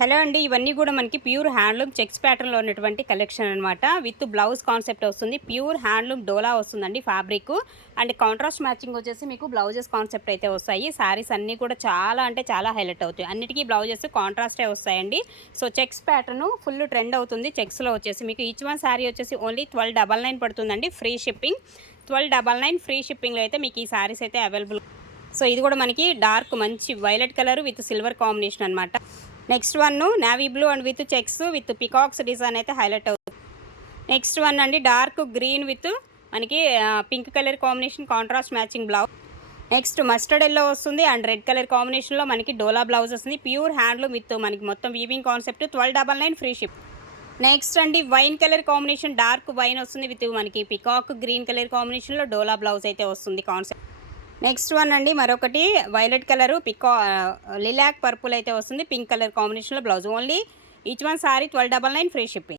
Hello అండి, ఇవన్నీ కూడా మనకి ప్యూర్ హ్యాండ్లూమ్ చెక్స్ ప్యాటర్న్లో ఉన్నటువంటి కలెక్షన్ అనమాట. విత్ బ్లౌజ్ కాన్సెప్ట్ వస్తుంది. ప్యూర్ హ్యాండ్లూమ్ డోలా వస్తుందండి ఫ్యాబ్రిక్. అండ్ కాంట్రాస్ట్ మ్యాచింగ్ వచ్చేసి మీకు బ్లౌజెస్ కాన్సెప్ట్ అయితే వస్తాయి. శారీస్ అన్నీ కూడా చాలా అంటే చాలా హైలైట్ అవుతాయి. అన్నిటికీ బ్లౌజెస్ కాంట్రాస్టే వస్తాయండి. So checks pattern full trend అవుతుంది. చెక్స్లో వచ్చేసి మీకు ఈచ్ వన్ శారీ వచ్చేసి ఓన్లీ 1299 పడుతుందండి. Free shipping. 1299 ఫ్రీ షిప్పింగ్లో అయితే మీకు ఈ శారీస్ అయితే అవైలబుల్. సో ఇది కూడా మనకి డార్క్ మంచి violet colour with silver combination అనమాట. Next one navy blue and with checks with peacocks design అయితే హైలైట్ అవుతుంది. నెక్స్ట్ వన్ అండి డార్క్ గ్రీన్ విత్ మనకి pink colour combination contrast matching blouse. Next mustard yellow వస్తుంది and red colour కాంబినేషన్లో మనకి డోలా blouse వస్తుంది. ప్యూర్ హ్యాండ్లూమ్ విత్ మనకి మొత్తం weaving concept. 1299 free ship. Next అండి wine colour combination dark wine వస్తుంది విత్ మనకి పికాక్ గ్రీన్ కలర్ కాంబినేషన్లో డోలా బ్లౌజ్ అయితే వస్తుంది కాన్సెప్ట్. నెక్స్ట్ వన్ అండి మరొకటి వైలెట్ కలరు లిలాక్ పర్పుల్ అయితే వస్తుంది. పింక్ కలర్ కాంబినేషన్లో blouse. Only each one sorry 1299 free shipping.